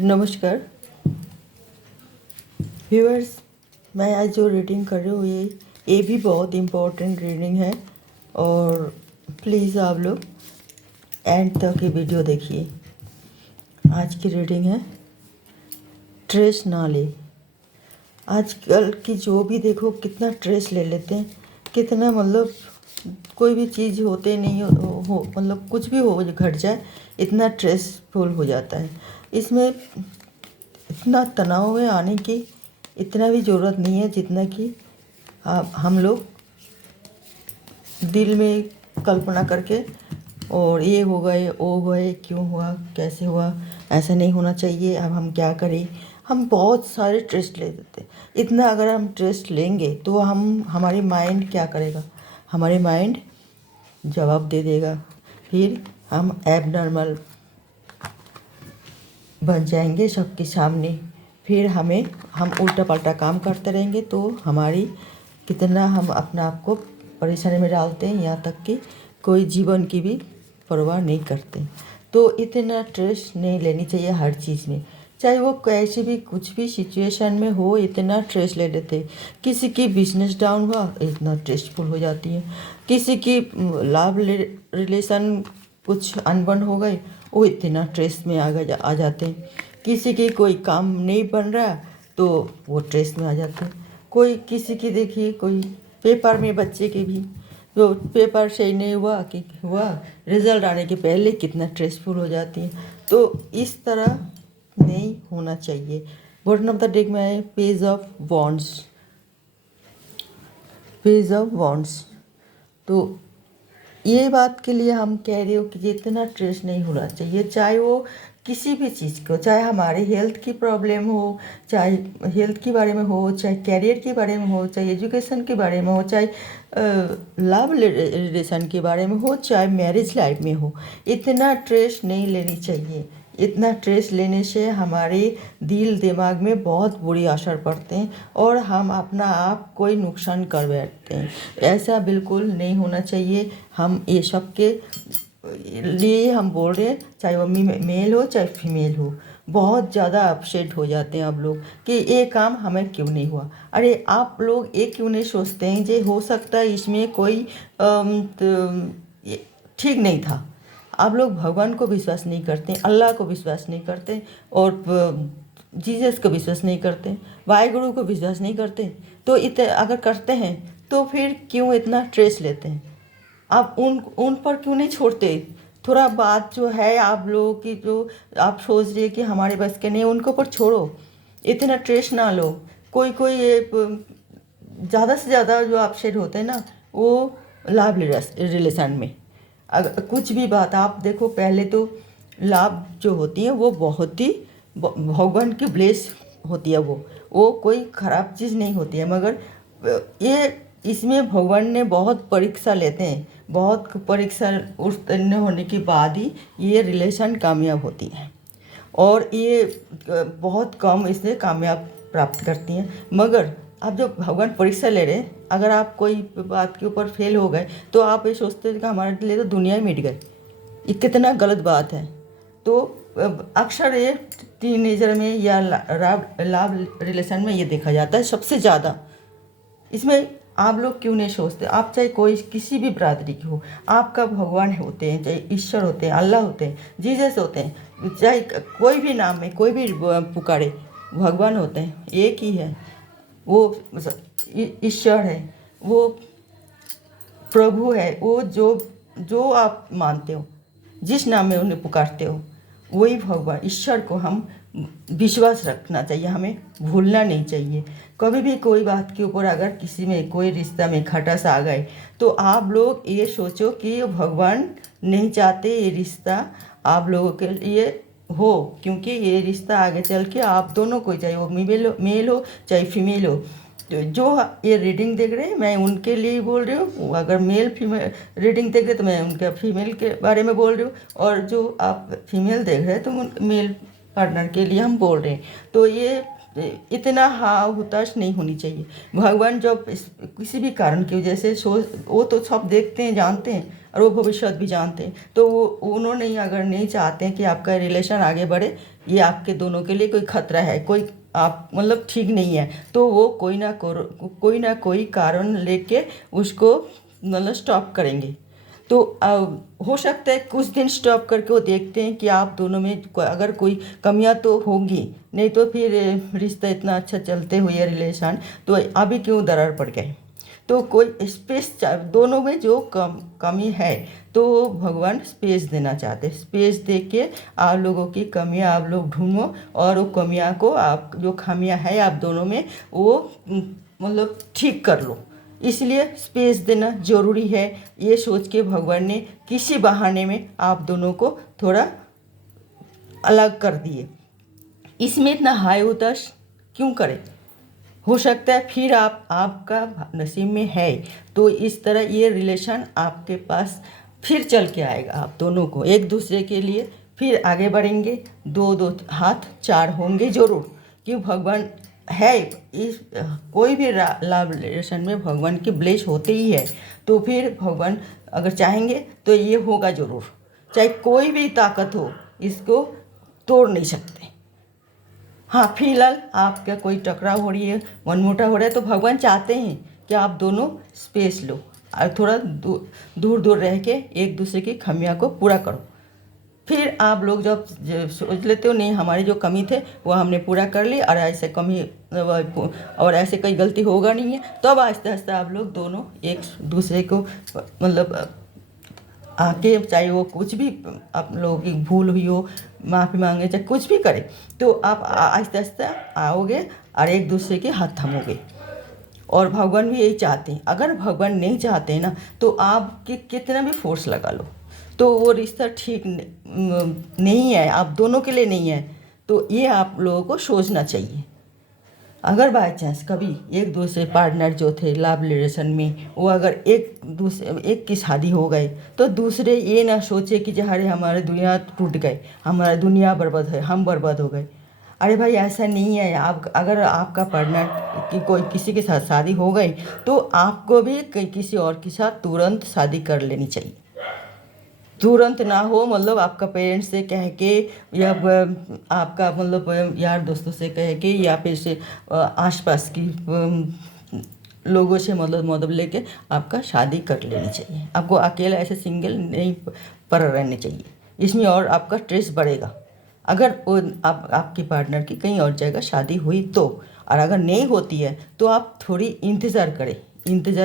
नमस्कार व्यूअर्स। मैं आज जो रीडिंग कर रही हूँ ये भी बहुत इम्पोर्टेंट रीडिंग है और प्लीज़ आप लोग एंड तक ये वीडियो देखिए। आज की रीडिंग है ट्रेस ना ले। आजकल की जो भी देखो कितना ट्रेस ले लेते हैं, कितना मतलब कोई भी चीज़ होते नहीं हो मतलब कुछ भी हो घट जाए इतना स्ट्रेसफुल हो जाता है। इसमें इतना तनाव में आने की इतना भी ज़रूरत नहीं है जितना कि हम लोग दिल में कल्पना करके और ये हो गए वो गए क्यों हुआ कैसे हुआ ऐसा नहीं होना चाहिए, अब हम क्या करें। हम बहुत सारे ट्रेस्ट ले देते हैं। इतना अगर हम ट्रेस्ट लेंगे तो हमारी माइंड क्या करेगा, हमारे माइंड जवाब दे देगा। फिर हम एबनॉर्मल बन जाएंगे सबके सामने। फिर हम उल्टा पल्टा काम करते रहेंगे तो हमारी कितना हम अपने आप को परेशानी में डालते हैं, यहाँ तक कि कोई जीवन की भी परवाह नहीं करते। तो इतना स्ट्रेस नहीं लेनी चाहिए हर चीज़ में, चाहे वो कैसी भी कुछ भी सिचुएशन में हो। इतना स्ट्रेस ले लेते, किसी की बिजनेस डाउन हुआ इतना स्ट्रेसफुल हो जाती है, किसी की लव रिलेशन कुछ अनबन हो गई वो इतना स्ट्रेस में आ जाते हैं, किसी की कोई काम नहीं बन रहा तो वो स्ट्रेस में आ जाते हैं। कोई किसी की देखिए कोई पेपर में बच्चे के भी तो पेपर सही नहीं हुआ कि हुआ रिजल्ट आने के पहले कितना स्ट्रेसफुल हो जाती है। तो इस तरह नहीं होना चाहिए। बॉटम ऑफ द डेक में है page of wands. Page of wands तो ये बात के लिए हम कह रहे हो कि जितना स्ट्रेस नहीं होना चाहिए, चाहे वो किसी भी चीज़ को, चाहे हमारे हेल्थ की प्रॉब्लम हो, चाहे हेल्थ के बारे में हो, चाहे कैरियर के बारे में हो, चाहे एजुकेशन के बारे में हो, चाहे लव रिलेशन के बारे में हो, चाहे मैरिज लाइफ में हो। इतना स्ट्रेस नहीं लेनी चाहिए। इतना स्ट्रेस लेने से हमारे दिल दिमाग में बहुत बुरी असर पड़ते हैं और हम अपना आप कोई नुकसान कर बैठते हैं। ऐसा बिल्कुल नहीं होना चाहिए। हम ये सब के लिए हम बोल रहे हैं, चाहे वो मेल हो चाहे फीमेल हो। बहुत ज़्यादा अपसेट हो जाते हैं आप लोग कि ये काम हमें क्यों नहीं हुआ। अरे आप लोग ये क्यों नहीं सोचते हैं जे हो सकता है इसमें कोई ठीक नहीं था। आप लोग भगवान को विश्वास नहीं करते, अल्लाह को विश्वास नहीं करते और जीसस को विश्वास नहीं करते, वाहिगुरु को विश्वास नहीं करते। तो अगर करते हैं तो फिर क्यों इतना स्ट्रेस लेते हैं। आप उन पर क्यों नहीं छोड़ते। थोड़ा बात जो है आप लोगों की जो आप सोच रहे कि हमारे बस के नहीं, उनको पर छोड़ो, इतना स्ट्रेस ना लो। कोई कोई ये ज़्यादा से ज़्यादा जो अपसेट होते हैं ना वो लव रिलेशन में। अगर कुछ भी बात आप देखो, पहले तो लाभ जो होती है वो बहुत ही भगवान की ब्लेस होती है, वो कोई ख़राब चीज़ नहीं होती है। मगर ये इसमें भगवान ने बहुत परीक्षा लेते हैं, बहुत परीक्षा उत्तीर्ण होने के बाद ही ये रिलेशन कामयाब होती है और ये बहुत कम इससे कामयाब प्राप्त करती हैं। मगर आप जब भगवान परीक्षा ले रहे हैं, अगर आप कोई बात के ऊपर फेल हो गए तो आप ये सोचते हैं कि हमारे लिए तो दुनिया ही मिट गई। ये कितना गलत बात है। तो अक्सर ये टीनेजर में या लव रिलेशन में ये देखा जाता है सबसे ज़्यादा। इसमें आप लोग क्यों नहीं सोचते। आप चाहे कोई किसी भी बरादरी की हो, आपका भगवान होते हैं, चाहे ईश्वर होते हैं, अल्लाह होते हैं, जीसस होते हैं, चाहे कोई भी नाम में कोई भी पुकारे, भगवान होते हैं, एक ही है। वो ईश्वर है, वो प्रभु है, वो जो जो आप मानते हो, जिस नाम में उन्हें पुकारते हो, वही भगवान ईश्वर को हम विश्वास रखना चाहिए, हमें भूलना नहीं चाहिए। कभी भी कोई बात के ऊपर अगर किसी में कोई रिश्ता में खटास आ गए तो आप लोग ये सोचो कि भगवान नहीं चाहते ये रिश्ता आप लोगों के लिए हो, क्योंकि ये रिश्ता आगे चल के आप दोनों को, चाहे वो मेल हो चाहे फीमेल हो, जो ये रीडिंग देख रहे हैं मैं उनके लिए ही बोल रही हूँ। अगर मेल फीमेल रीडिंग देख रहे तो मैं उनके फीमेल के बारे में बोल रही हूँ, और जो आप फीमेल देख रहे हैं तो मेल पार्टनर के लिए हम बोल रहे हैं। तो ये इतना हुताश नहीं होनी चाहिए। भगवान जब किसी भी कारण की वजह से वो तो सब देखते हैं, जानते हैं, और वो भविष्य भी जानते हैं। तो वो उन्होंने अगर नहीं चाहते हैं कि आपका रिलेशन आगे बढ़े, ये आपके दोनों के लिए कोई खतरा है, कोई आप मतलब ठीक नहीं है, तो वो कोई ना कोई कारण लेके उसको मतलब स्टॉप करेंगे। तो हो सकता है कुछ दिन स्टॉप करके वो देखते हैं कि आप दोनों में अगर कोई कमियां तो होंगी, नहीं तो फिर रिश्ता इतना अच्छा चलते हुए रिलेशन तो अभी क्यों दरार पड़ गए। तो कोई स्पेस दोनों में जो कमी है तो भगवान स्पेस देना चाहते हैं। स्पेस दे के आप लोगों की कमियां आप लोग ढूंढो और वो कमियां को आप जो खामियां है आप दोनों में वो मतलब ठीक कर लो। इसलिए स्पेस देना ज़रूरी है। ये सोच के भगवान ने किसी बहाने में आप दोनों को थोड़ा अलग कर दिए। इसमें इतना हाई उतार क्यों करें। हो सकता है फिर आपका नसीब में है तो इस तरह ये रिलेशन आपके पास फिर चल के आएगा। आप दोनों को एक दूसरे के लिए फिर आगे बढ़ेंगे, दो दो हाथ चार होंगे ज़रूर। क्यों भगवान है इस कोई भी लव रिलेशन में भगवान की ब्लेस होते ही है। तो फिर भगवान अगर चाहेंगे तो ये होगा ज़रूर, चाहे कोई भी ताकत हो इसको तोड़ नहीं सकते। हाँ, फिलहाल आपका कोई टकराव हो रही है, मनमुटा हो रहा है तो भगवान चाहते हैं कि आप दोनों स्पेस लो और थोड़ा दूर दूर रह के एक दूसरे की खामियां को पूरा करो। फिर आप लोग जब सोच लेते हो नहीं हमारी जो कमी थे वो हमने पूरा कर ली और ऐसे कमी और ऐसे कोई गलती होगा नहीं है, तो अब आहिस्ता आहिस्ता आप लोग दोनों एक दूसरे को मतलब आके चाहे वो कुछ भी आप लोगों की भूल हुई हो माफ़ी मांगे चाहे कुछ भी करे तो आप आहिस्ता आहिस्ता आओगे और एक दूसरे के हाथ थामोगे। और भगवान भी यही चाहते हैं। अगर भगवान नहीं चाहते ना तो आप कितना भी फोर्स लगा लो तो वो रिश्ता ठीक नहीं है, आप दोनों के लिए नहीं है। तो ये आप लोगों को सोचना चाहिए। अगर बाय चांस कभी एक दूसरे पार्टनर जो थे लव रिलेशन में वो अगर एक की शादी हो गए तो दूसरे ये ना सोचे कि अरे हमारे दुनिया टूट गए, हमारा दुनिया बर्बाद है, हम बर्बाद हो गए। अरे भाई ऐसा नहीं है। आप अगर आपका पार्टनर की कोई किसी के साथ शादी हो गई तो आपको भी किसी और के साथ तुरंत शादी कर लेनी चाहिए। तुरंत ना हो मतलब आपका पेरेंट्स से कह के या आपका मतलब यार दोस्तों से कह के या फिर से आसपास की लोगों से मदद लेके आपका शादी कर लेनी चाहिए। आपको अकेला ऐसे सिंगल नहीं पर रहने चाहिए, इसमें और आपका स्ट्रेस बढ़ेगा। अगर वो आपकी पार्टनर की कहीं और जगह शादी हुई तो, और अगर नहीं होती है तो आप थोड़ी इंतज़ार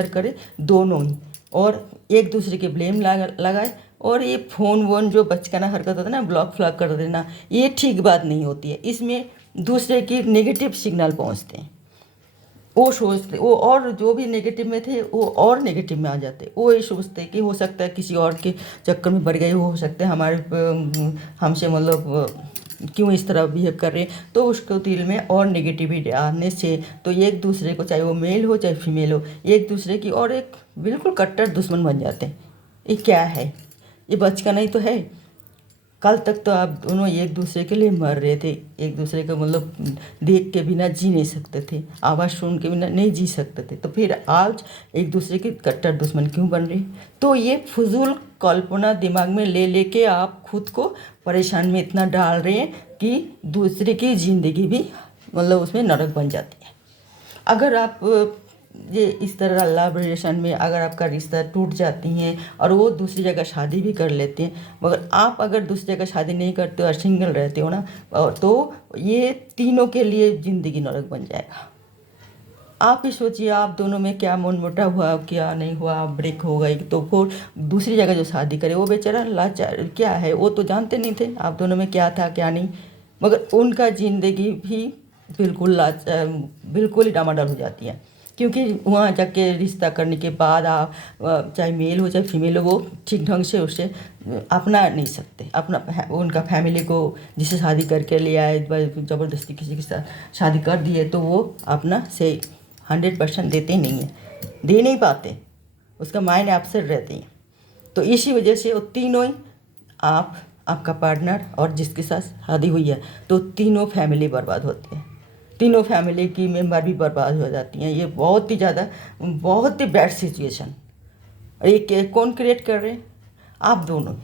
करें दोनों ही, और एक दूसरे के ब्लेम लगाए। और ये फ़ोन वोन जो बचकाना हरकत होता है ना, ब्लॉक फ्लॉक कर देना, ये ठीक बात नहीं होती है। इसमें दूसरे की नेगेटिव सिग्नल पहुंचते हैं। वो सोचते वो और जो भी नेगेटिव में थे वो और नेगेटिव में आ जाते। वो ये सोचते कि हो सकता है किसी और के चक्कर में पड़ गए, हो सकता है हमारे हमसे मतलब क्यों इस तरह बिहेव कर रहे हैं। तो उसको दिल में और नेगेटिविटी आने से तो एक दूसरे को, चाहे वो मेल हो चाहे फीमेल हो, एक दूसरे की और एक बिल्कुल कट्टर दुश्मन बन जाते हैं। ये क्या है, ये बचकाना ही तो है। कल तक तो आप दोनों एक दूसरे के लिए मर रहे थे, एक दूसरे को मतलब देख के बिना जी नहीं सकते थे, आवाज़ सुन के बिना नहीं जी सकते थे, तो फिर आज एक दूसरे की कट्टर दुश्मन क्यों बन रही। तो ये फजूल कल्पना दिमाग में ले लेके आप खुद को परेशान में इतना डाल रहे हैं कि दूसरे की ज़िंदगी भी मतलब उसमें नरक बन जाती है। अगर आप ये इस तरह लव रिलेशन में अगर आपका रिश्ता टूट जाती हैं और वो दूसरी जगह शादी भी कर लेते हैं, मगर आप अगर दूसरी जगह शादी नहीं करते हो और सिंगल रहते हो ना, तो ये तीनों के लिए ज़िंदगी नरक बन जाएगा। आप ही सोचिए आप दोनों में क्या मनमुटाव हुआ, क्या नहीं हुआ, ब्रेक हो गई तो फिर दूसरी जगह जो शादी करे वो बेचारा लाचार क्या है, वो तो जानते नहीं थे आप दोनों में क्या था क्या नहीं, मगर उनका ज़िंदगी भी बिल्कुल ही डामाडोल हो जाती है। क्योंकि वहाँ जाके रिश्ता करने के बाद आप चाहे मेल हो चाहे फीमेल हो वो ठीक ढंग से उसे अपना नहीं सकते। अपना उनका फैमिली को जिसे शादी करके ले आए ज़बरदस्ती किसी के साथ शादी कर दिए तो वो अपना से 100% देते नहीं हैं, दे नहीं पाते, उसका मायने अपसेट रहते हैं। तो इसी वजह से वो तीनों ही आपका पार्टनर और जिसके साथ शादी हुई है तो तीनों फैमिली बर्बाद होती है, तीनों फैमिली की मेंबर भी बर्बाद हो जाती हैं। ये बहुत ही ज़्यादा बहुत ही बैड सिचुएशन। और ये कौन क्रिएट कर रहे हैं, आप दोनों।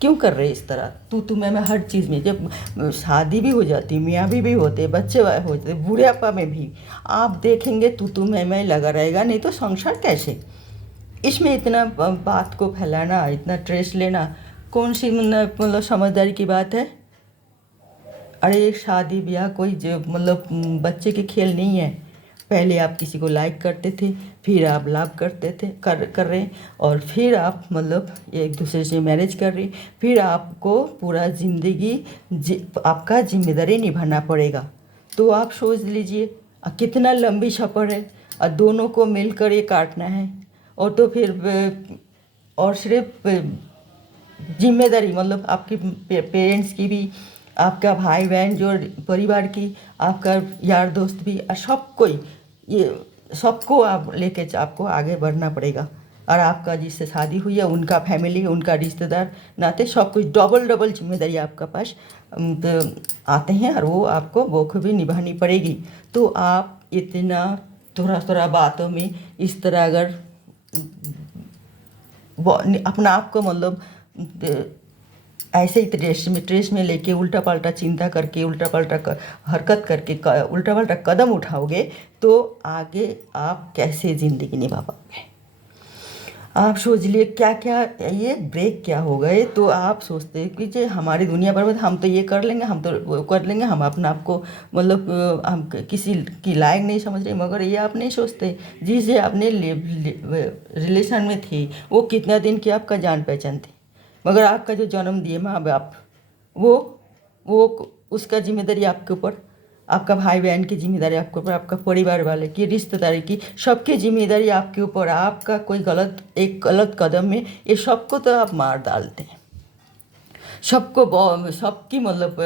क्यों कर रहे इस तरह? तू मैं हर चीज़ में, जब शादी भी हो जाती, मियाँ भी होते, बच्चे होते, बुढ़ापा में भी आप देखेंगे तू मैं लगा रहेगा, नहीं तो संसार कैसे? इसमें इतना बात को फैलाना, इतना ट्रेस लेना कौन सी मतलब समझदारी की बात है? अरे शादी ब्याह कोई जो मतलब बच्चे के खेल नहीं है। पहले आप किसी को लाइक करते थे, फिर आप लव करते थे कर रहे, और फिर आप मतलब एक दूसरे से मैरिज कर रही, फिर आपको पूरा ज़िंदगी आपका जिम्मेदारी निभाना पड़ेगा। तो आप सोच लीजिए कितना लंबी सफ़र है, और दोनों को मिलकर ये काटना है। और तो फिर और सिर्फ जिम्मेदारी मतलब आपके पेरेंट्स की भी, आपका भाई बहन जो परिवार की, आपका यार दोस्त भी, सब कोई, ये सबको आप लेके आपको आगे बढ़ना पड़ेगा। और आपका जिससे शादी हुई है उनका फैमिली, उनका रिश्तेदार नाते, सब कुछ डबल जिम्मेदारी आपका पास तो आते हैं, और वो आपको वो को भी निभानी पड़ेगी। तो आप इतना थोड़ा बातों में इस तरह अगर अपना आप को मतलब ऐसे ही ट्रेस में लेके उल्टा पल्टा चिंता करके, उल्टा पल्टा हरकत करके, उल्टा पल्टा कदम उठाओगे तो आगे आप कैसे ज़िंदगी निभा पाओगे? आप सोच लिए क्या क्या ये ब्रेक क्या हो गए, तो आप सोचते कि जे हमारी दुनिया बर्बाद, हम तो ये कर लेंगे, हम तो वो कर लेंगे, हम अपना आपको मतलब हम किसी की लायक नहीं समझ रहे। मगर ये आप नहीं सोचते जिससे आपने रिलेशन में थे वो कितना दिन की आपका जान पहचान थे, मगर आपका जो जन्म दिए माँ बाप, वो उसका जिम्मेदारी आपके ऊपर, आपका भाई बहन की जिम्मेदारी आपके ऊपर, आपका परिवार वाले की, रिश्तेदारी की, सबकी जिम्मेदारी आपके ऊपर। आपका कोई एक गलत कदम में ये सबको तो आप मार डालते हैं, सबको सबकी मतलब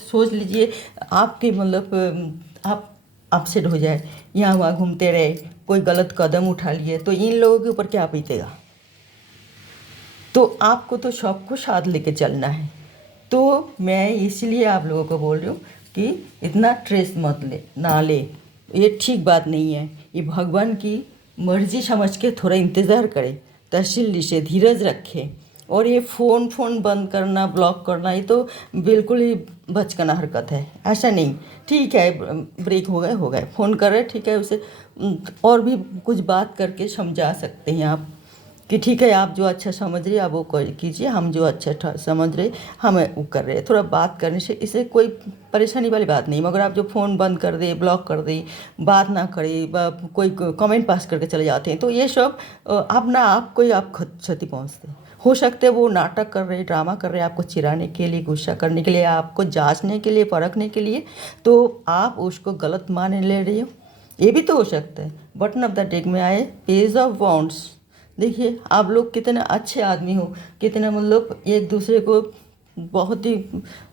सोच लीजिए आपकी मतलब आप अपसेट हो जाए, यहाँ वहाँ घूमते रहे, कोई गलत कदम उठा लिए तो इन लोगों के ऊपर क्या बीतेगा? तो आपको तो सबको साथ लेके चलना है। तो मैं इसलिए आप लोगों को बोल रही हूँ कि इतना स्ट्रेस मत ले, ये ठीक बात नहीं है। ये भगवान की मर्जी समझ के थोड़ा इंतज़ार करें, तसल्ली से धीरज रखें। और ये फ़ोन बंद करना, ब्लॉक करना, ये तो बिल्कुल ही बचकाना हरकत है। ऐसा नहीं, ठीक है ब्रेक हो गए, फ़ोन कर रहे, ठीक है उसे और भी कुछ बात करके समझा सकते हैं आप कि ठीक है आप जो अच्छा समझ रहे आप वो कीजिए, हम जो अच्छा समझ रहे हम वो कर रहे हैं। थोड़ा बात करने से इससे कोई परेशानी वाली बात नहीं। मगर आप जो फ़ोन बंद कर दे, ब्लॉक कर दे, बात ना करे, कोई कमेंट पास करके चले जाते हैं, तो ये सब अपना आपको ही आप क्षति पहुँचते हैं। हो सकते हैं वो नाटक कर रहे, ड्रामा कर रहे हैं आपको चिढ़ाने के लिए, गुस्सा करने के लिए, आपको जांचने के लिए, परखने के लिए, तो आप उसको गलत मान ले रही हो, ये भी तो हो सकता है। बटन ऑफ द डेक में आए पेज ऑफ वॉन्ट्स। देखिए आप लोग कितने अच्छे आदमी हो, कितने मतलब एक दूसरे को बहुत ही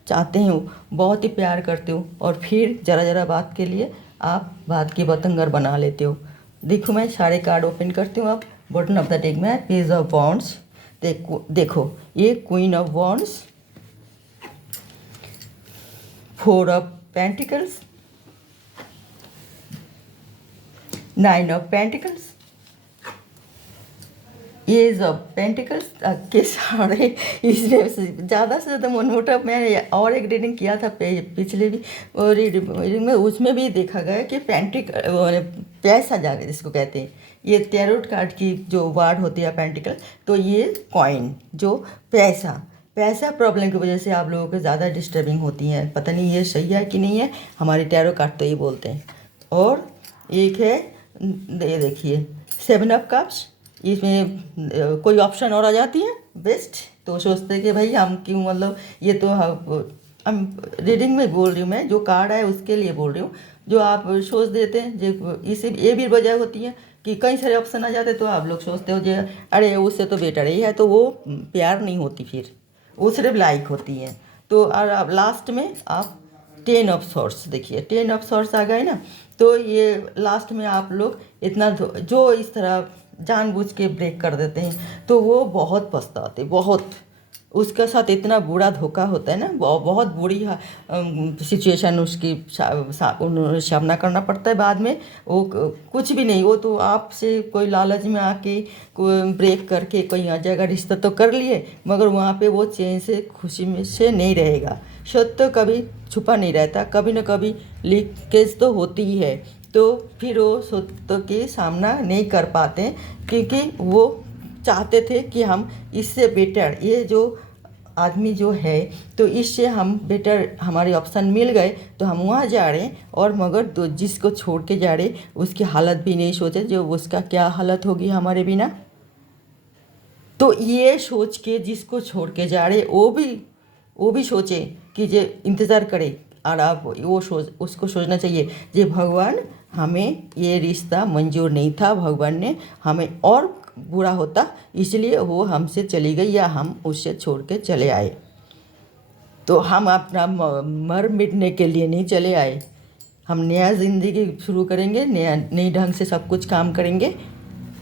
चाहते हो, बहुत ही प्यार करते हो, और फिर ज़रा बात के लिए आप बात की बतंगर बना लेते हो। देखो मैं सारे कार्ड ओपन करती हूँ। आप बटन ऑफ द डेक में पेज ऑफ वॉन्ड्स, देखो ये queen of wands, 4 of pentacles, 9 of pentacles, ace of pentacles के सारे। इसमें ज़्यादा से ज़्यादा मनमुटाव, मैंने और एक रीडिंग किया था पिछले भी रीडिंग में, उसमें भी देखा गया कि पैसा जागे जिसको कहते हैं, ये टैरोट कार्ड की जो वर्ड होती है पेंटिकल, तो ये कॉइन जो पैसा प्रॉब्लम की वजह से आप लोगों को ज़्यादा डिस्टर्बिंग होती हैं। पता नहीं ये सही है कि नहीं है, हमारे टैरो कार्ड तो ये बोलते हैं। और एक है ये देखिए 7 ऑफ कप्स, इसमें कोई ऑप्शन और आ जाती है बेस्ट, तो सोचते हैं कि भाई हम क्यों मतलब ये तो हम रीडिंग में बोल रही हूँ, मैं जो कार्ड है उसके लिए बोल रही हूँ, जो आप सोच देते हैं जो इसे ये भी वजह होती है कि कई सारे ऑप्शन आ जाते, तो आप लोग सोचते हो जो अरे उससे तो बेटर ही है, तो वो प्यार नहीं होती, फिर वो सिर्फ लाइक होती है। तो और अब लास्ट में आप 10 ऑफ सॉर्ट्स, देखिए 10 ऑफ सॉर्ट्स आ गए ना, तो ये लास्ट में आप लोग इतना जो इस तरह जानबूझ के ब्रेक कर देते हैं, तो वो बहुत पछताते, बहुत उसका साथ इतना बुरा धोखा होता है ना, बहुत बुरी सिचुएशन उसकी उन्हें सामना करना पड़ता है बाद में। वो कुछ भी नहीं, वो तो आपसे कोई लालच में आके कोई ब्रेक करके कोई जगह रिश्ता तो कर लिए, मगर वहाँ पे वो चैन से खुशी में से नहीं रहेगा। सत्य कभी छुपा नहीं रहता, कभी न कभी लीकेज तो होती ही है। तो फिर वो सत्य के सामना नहीं कर पाते, क्योंकि वो चाहते थे कि हम इससे बेटर, ये जो आदमी जो है तो इससे हम बेटर हमारे ऑप्शन मिल गए तो हम वहाँ जा रहे हैं, और मगर तो जिसको छोड़ के जा रहे उसकी हालत भी नहीं सोचे जो उसका क्या हालत होगी हमारे बिना। तो ये सोच के जिसको छोड़ के जा रहे वो भी सोचे कि जे इंतज़ार करे, और आप वो सोच उसको सोचना चाहिए जे भगवान हमें ये रिश्ता मंजूर नहीं था, भगवान ने हमें और बुरा होता इसलिए वो हमसे चली गई या हम उससे छोड़ के चले आए। तो हम अपना मर मिटने के लिए नहीं चले आए, हम नया ज़िंदगी शुरू करेंगे, नया नई ढंग से सब कुछ काम करेंगे,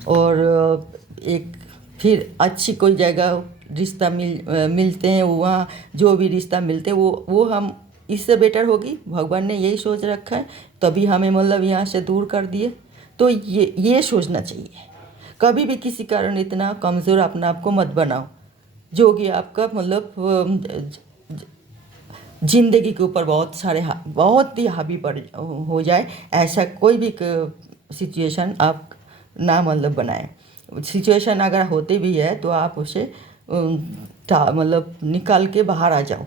और एक फिर अच्छी कोई जगह रिश्ता मिलते हैं, वहाँ जो भी रिश्ता मिलते हैं वो हम इससे बेटर होगी, भगवान ने यही सोच रखा है, तभी हमें मतलब यहाँ से दूर कर दिए। तो ये सोचना चाहिए, कभी भी किसी कारण इतना कमज़ोर अपना आप को मत बनाओ जो कि आपका मतलब ज़िंदगी के ऊपर बहुत ही हावी पड़ हो जाए। ऐसा कोई भी सिचुएशन आप ना मतलब बनाएं। सिचुएशन अगर होते भी है तो आप उसे मतलब निकाल के बाहर आ जाओ,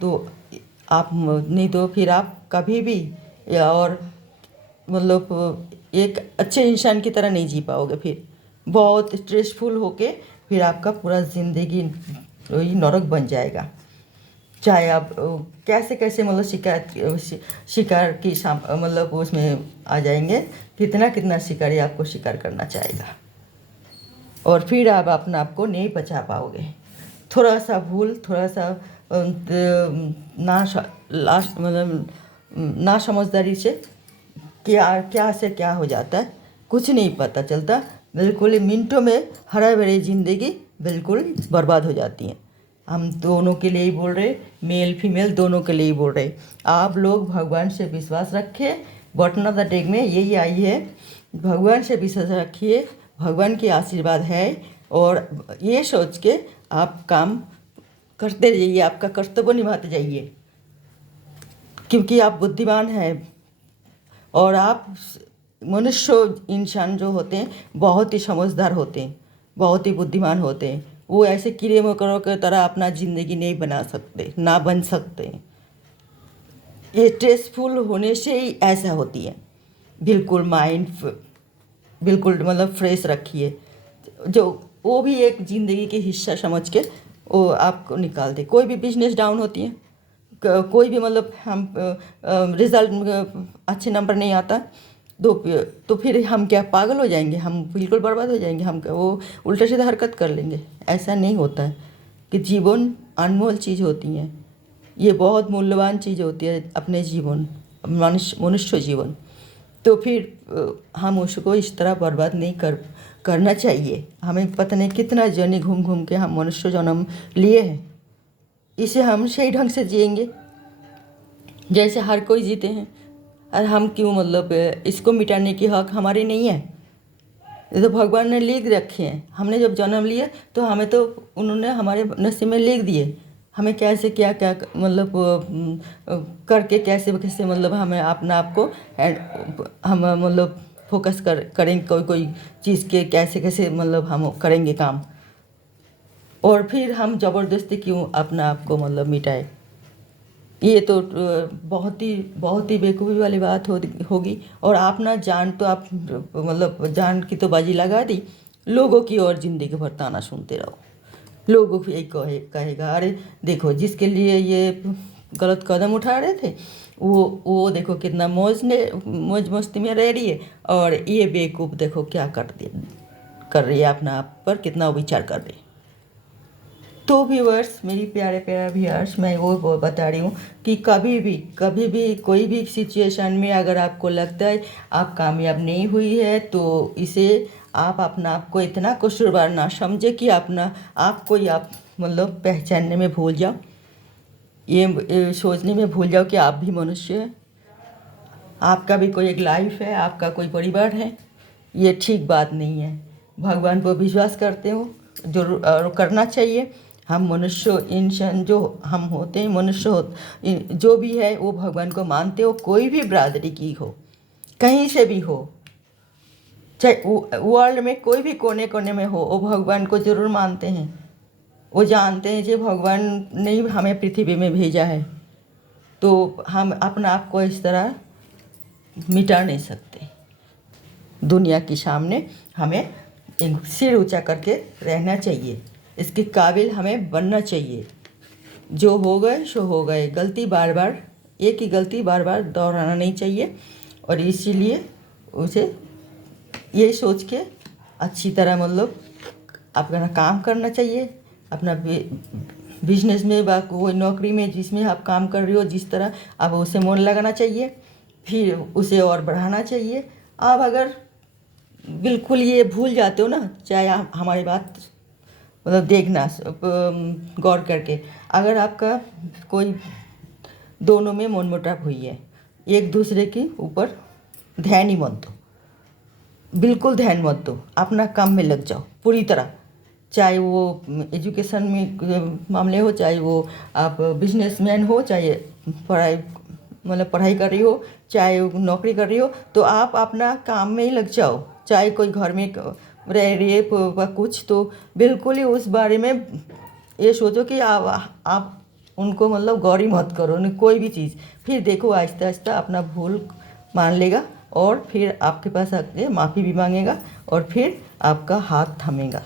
तो आप नहीं तो फिर आप कभी भी या और मतलब एक अच्छे इंसान की तरह नहीं जी पाओगे, फिर बहुत स्ट्रेसफुल होके फिर आपका पूरा ज़िंदगी वही नरक बन जाएगा। चाहे आप कैसे कैसे मतलब शिकार की मतलब उसमें आ जाएंगे, कितना कितना शिकारी आपको शिकार करना चाहेगा, और फिर आप अपना आप को नहीं बचा पाओगे। थोड़ा सा भूल, थोड़ा सा ना समझदारी से क्या से क्या हो जाता है कुछ नहीं पता चलता, बिल्कुल मिनटों में हरा भरी ज़िंदगी बिल्कुल बर्बाद हो जाती है। हम दोनों के लिए ही बोल रहे, मेल फीमेल दोनों के लिए ही बोल रहे, आप लोग भगवान से विश्वास रखें। बॉटम ऑफ द डेक में यही आई है, भगवान से विश्वास रखिए, भगवान की आशीर्वाद है, और ये सोच के आप काम करते जाइए, आपका कर्तव्य निभाते जाइए, क्योंकि आप बुद्धिमान हैं, और आप मनुष्य इंसान जो होते हैं बहुत ही समझदार होते हैं, बहुत ही बुद्धिमान होते हैं। वो ऐसे कीड़े मकोड़ों की तरह अपना ज़िंदगी नहीं बना सकते, ना बन सकते। ये स्ट्रेसफुल होने से ही ऐसा होती है। बिल्कुल माइंड बिल्कुल मतलब फ्रेश रखिए, जो वो भी एक ज़िंदगी के हिस्सा समझ के वो आपको निकाल दे। कोई भी बिजनेस डाउन होती है, कोई भी मतलब हम रिज़ल्ट अच्छे नंबर नहीं आता तो फिर हम क्या पागल हो जाएंगे, हम बिल्कुल बर्बाद हो जाएंगे, हम वो उल्टा सीधा हरकत कर लेंगे। ऐसा नहीं होता है कि जीवन अनमोल चीज़ होती है, ये बहुत मूल्यवान चीज़ होती है अपने जीवन, मनुष्य जीवन। तो फिर हम उसको इस तरह बर्बाद नहीं करना चाहिए। हमें पता नहीं कितना जर्नी घूम घूम के हम मनुष्य जन्म लिए हैं, इसे हम सही ढंग से जिएंगे जैसे हर कोई जीते हैं। और हम क्यों मतलब इसको मिटाने की हक हमारी नहीं है, ये तो भगवान ने लिख रखे हैं। हमने जब जन्म लिए तो हमें तो उन्होंने हमारे नसीब में लिख दिए, हमें कैसे क्या क्या मतलब करके कैसे कैसे मतलब हमें अपना आप को हम मतलब फोकस करेंगे कोई चीज़ के कैसे कैसे मतलब हम करेंगे काम, और फिर हम ज़बरदस्ती क्यों अपना आप को मतलब मिटाए। ये तो बहुत ही बेवकूफ़ी वाली बात होगी। और आप ना जान तो आप मतलब जान की तो बाजी लगा दी, लोगों की और ज़िंदगी भर ताना सुनते रहो। लोगों को यही कहेगा अरे देखो जिसके लिए ये गलत कदम उठा रहे थे वो देखो कितना मौज मस्ती में रह रही है, और ये बेवकूफ़ देखो क्या कर रही है, अपना आप पर कितना विचार कर रही है। तो व्यूअर्स, मेरी प्यारे प्यारे व्यूअर्स, मैं वो बता रही हूँ कि कभी भी कोई भी सिचुएशन में अगर आपको लगता है आप कामयाब नहीं हुई है तो इसे आप अपना आप को इतना कसूरवार ना समझे कि अपना आप को आप मतलब पहचानने में भूल जाओ, ये सोचने में भूल जाओ कि आप भी मनुष्य हैं, आपका भी कोई एक लाइफ है, आपका कोई परिवार है। ये ठीक बात नहीं है। भगवान पर विश्वास करते हो जो और करना चाहिए। हम मनुष्य इंसान जो हम होते हैं मनुष्य जो भी है वो भगवान को मानते हो, कोई भी बिरादरी की हो, कहीं से भी हो, चाहे वर्ल्ड में कोई भी कोने कोने में हो, वो भगवान को ज़रूर मानते हैं। वो जानते हैं कि भगवान ने ही हमें पृथ्वी में भेजा है, तो हम अपना आप को इस तरह मिटा नहीं सकते। दुनिया के सामने हमें एक सिर ऊंचा करके रहना चाहिए, इसके काबिल हमें बनना चाहिए। जो हो गए सो हो गए, गलती बार बार एक ही गलती बार बार दोहराना नहीं चाहिए। और इसीलिए उसे ये सोच के अच्छी तरह मतलब अपना काम करना चाहिए। अपना बिजनेस में व कोई नौकरी में जिसमें आप काम कर रहे हो, जिस तरह आप उसे मन लगाना चाहिए, फिर उसे और बढ़ाना चाहिए। आप अगर बिल्कुल ये भूल जाते हो ना, चाहे आप हमारी बात मतलब देखना गौर करके, अगर आपका कोई दोनों में मनमुटाव हुई है, एक दूसरे के ऊपर ध्यान ही मत दो, बिल्कुल ध्यान मत दो, अपना काम में लग जाओ पूरी तरह। चाहे वो एजुकेशन में मामले हो, चाहे वो आप बिजनेसमैन हो, चाहे पढ़ाई कर रही हो, चाहे नौकरी कर रही हो, तो आप अपना काम में ही लग जाओ। चाहे कोई घर में रह रेप व कुछ, तो बिल्कुल ही उस बारे में ये सोचो कि आप उनको मतलब गौर ही मत करो कोई भी चीज़। फिर देखो आहिस्ता आहिस्ता अपना भूल मान लेगा और फिर आपके पास आके माफ़ी भी मांगेगा और फिर आपका हाथ थमेगा।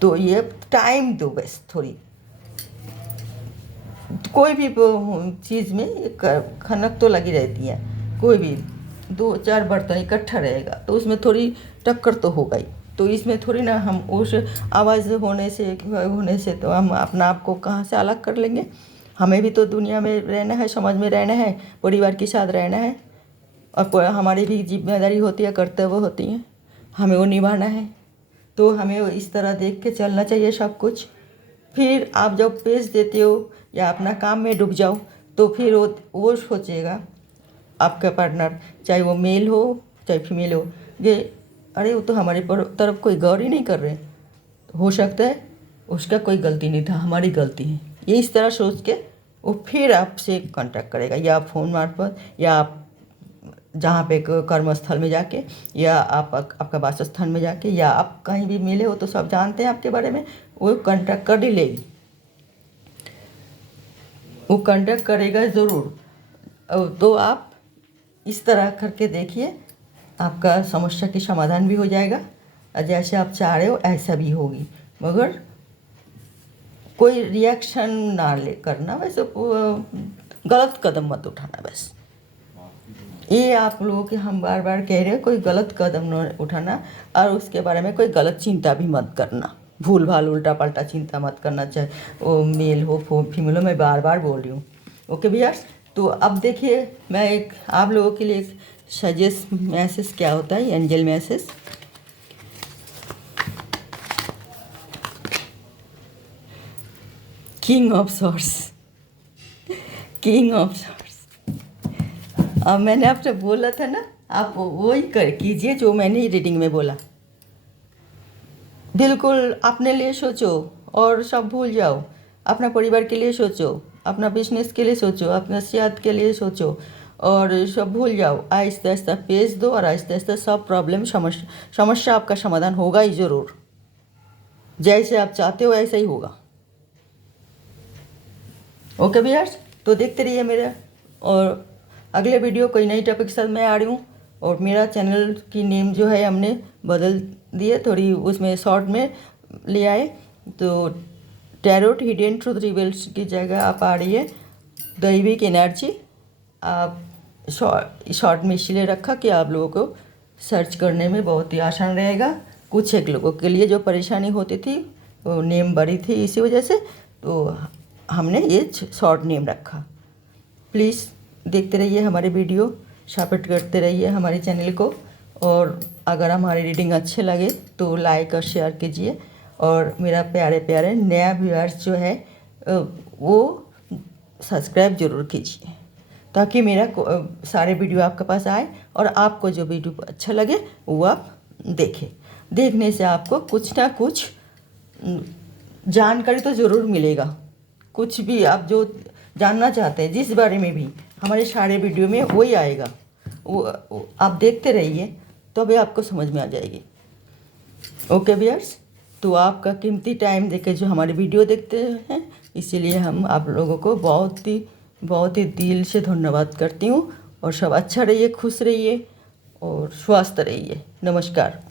तो ये टाइम दो बस थोड़ी, कोई भी चीज़ में एक खनक तो लगी रहती है। कोई भी 2-4 बर्तन इकट्ठा रहेगा तो उसमें थोड़ी टक्कर तो होगा ही। तो इसमें थोड़ी ना हम उस आवाज़ होने से तो हम अपना आप को कहाँ से अलग कर लेंगे। हमें भी तो दुनिया में रहना है, समाज में रहना है, परिवार के साथ रहना है, और हमारी भी जिम्मेदारी होती है, कर्तव्य होती हैं, हमें वो निभाना है। तो हमें इस तरह देख के चलना चाहिए सब कुछ। फिर आप जब पेश देते हो या अपना काम में डूब जाओ, तो फिर वो सोचेगा आपका पार्टनर, चाहे वो मेल हो चाहे फीमेल हो, ये अरे वो तो हमारे तरफ कोई गौर ही नहीं कर रहे। हो सकता है उसका कोई गलती नहीं था, हमारी गलती है। ये इस तरह सोच के वो फिर आपसे कांटेक्ट करेगा, या फ़ोन मार्फत, या आप जहाँ पे कर्मस्थल में जाके, या आप आपका वास स्थान में जाके, या आप कहीं भी मिले हो तो सब जानते हैं आपके बारे में, वो कांटेक्ट कर ही लेगी, वो कांटेक्ट करेगा ज़रूर। तो आप इस तरह करके देखिए, आपका समस्या की समाधान भी हो जाएगा, और जैसे आप चाह रहे हो ऐसा भी होगी। मगर कोई रिएक्शन ना ले करना, वैसे गलत कदम मत उठाना। बस ये आप लोगों के हम बार बार कह रहे हैं, कोई गलत कदम न उठाना, और उसके बारे में कोई गलत चिंता भी मत करना, भूल भाल उल्टा पल्टा चिंता मत करना, चाहे वो मेल हो फीमेल हो, मैं बार बार बोल रही हूँ। ओके भैया, तो अब देखिए मैं एक आप लोगों के लिए सजेस्ट मैसेज क्या होता है, angel message. King of swords, king of swords. अब मैंने आपसे बोला था ना, आप वही कर कीजिए जो मैंने रीडिंग में बोला। बिल्कुल अपने लिए सोचो और सब भूल जाओ। अपना परिवार के लिए सोचो, अपना बिजनेस के लिए सोचो, अपना सेहत के लिए सोचो, और सब भूल जाओ। आहिस्ता आहिस्ता पेश दो, और आहिस्ता आहिस्ता सब प्रॉब्लम समस्या आपका समाधान होगा ही ज़रूर। जैसे आप चाहते हो ऐसा ही होगा। ओके भैया, तो देखते रहिए मेरा, और अगले वीडियो कोई नई टॉपिक के साथ मैं आ रही हूँ। और मेरा चैनल की नेम जो है हमने बदल दिए, थोड़ी उसमें शॉर्ट में ले आए। तो टैरोट हिडन ट्रूथ रिवेल्स की जगह आप आ रही है दैविक एनर्जी। आप शॉर्ट में इसलिए रखा कि आप लोगों को सर्च करने में बहुत ही आसान रहेगा। कुछ एक लोगों के लिए जो परेशानी होती थी, वो नेम बड़ी थी, इसी वजह से तो हमने ये शॉर्ट नेम रखा। प्लीज़ देखते रहिए हमारे वीडियो, सपोर्ट करते रहिए हमारे चैनल को, और अगर हमारी रीडिंग अच्छे लगे तो लाइक और शेयर कीजिए, और मेरा प्यारे प्यारे नया व्यूअर्स जो है वो सब्सक्राइब ज़रूर कीजिए, ताकि मेरा सारे वीडियो आपके पास आए और आपको जो वीडियो अच्छा लगे वो आप देखें। देखने से आपको कुछ ना कुछ जानकारी तो ज़रूर मिलेगा। कुछ भी आप जो जानना चाहते हैं जिस बारे में भी, हमारे सारे वीडियो में वही आएगा। वो आप देखते रहिए तो भी आपको समझ में आ जाएगी। ओके व्यूअर्स, तो आपका कीमती टाइम देके जो हमारी वीडियो देखते हैं, इसीलिए हम आप लोगों को बहुत ही दिल से धन्यवाद करती हूँ। और सब अच्छा रहिए, खुश रहिए और स्वस्थ रहिए। नमस्कार।